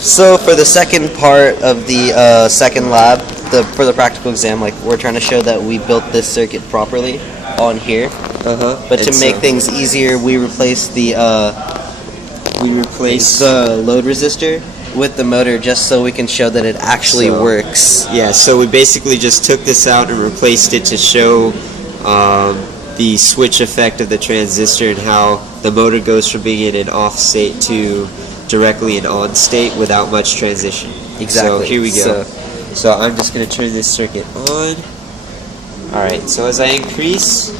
So for the second part of the second lab, for the practical exam, like we're trying to show that we built this circuit properly on here. But to make things easier, we replaced the load resistor with the motor just so we can show that it actually works. Yeah, so we basically just took this out and replaced it to show the switch effect of the transistor and how the motor goes from being in an off state to directly in on state without much transition. Exactly. So here we go. So I'm just going to turn this circuit on. Alright, so as I increase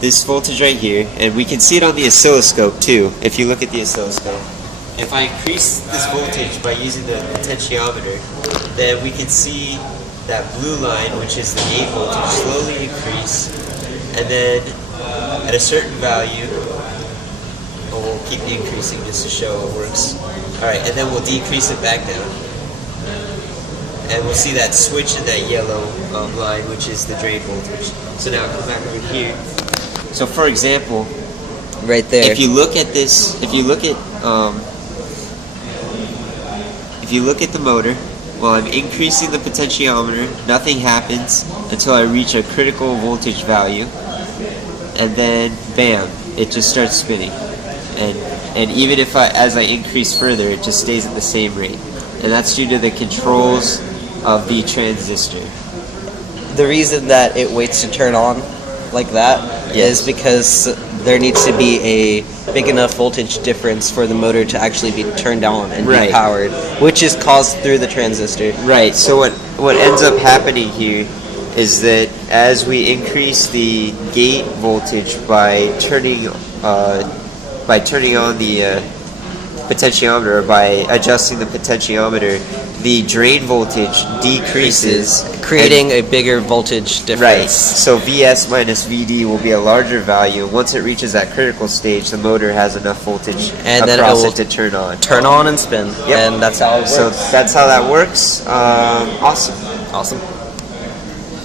this voltage right here, and we can see it on the oscilloscope too, if you look at the oscilloscope. If I increase this voltage by using the potentiometer, then we can see that blue line, which is the gate voltage, slowly increase, and then at a certain value, we'll keep increasing just to show it works. Alright, and then we'll decrease it back down. And we'll see that switch in that yellow line, which is the drain voltage. So now come back over here. So for example, right there. If you look at this, if you look at the motor, while I'm increasing the potentiometer, nothing happens until I reach a critical voltage value, and then bam, it just starts spinning. And even if as I increase further, it just stays at the same rate. And that's due to the controls of the transistor. The reason that it waits to turn on like that is because there needs to be a big enough voltage difference for the motor to actually be turned on and be powered, which is caused through the transistor. Right, so what ends up happening here is that as we increase the gate voltage by turning on the potentiometer, by adjusting the potentiometer, the drain voltage decreases, creating a bigger voltage difference. Right, so Vs minus Vd will be a larger value. Once it reaches that critical stage, the motor has enough voltage across it to turn on. Turn on and spin, and that's how it works. So that's how that works. Awesome. Awesome.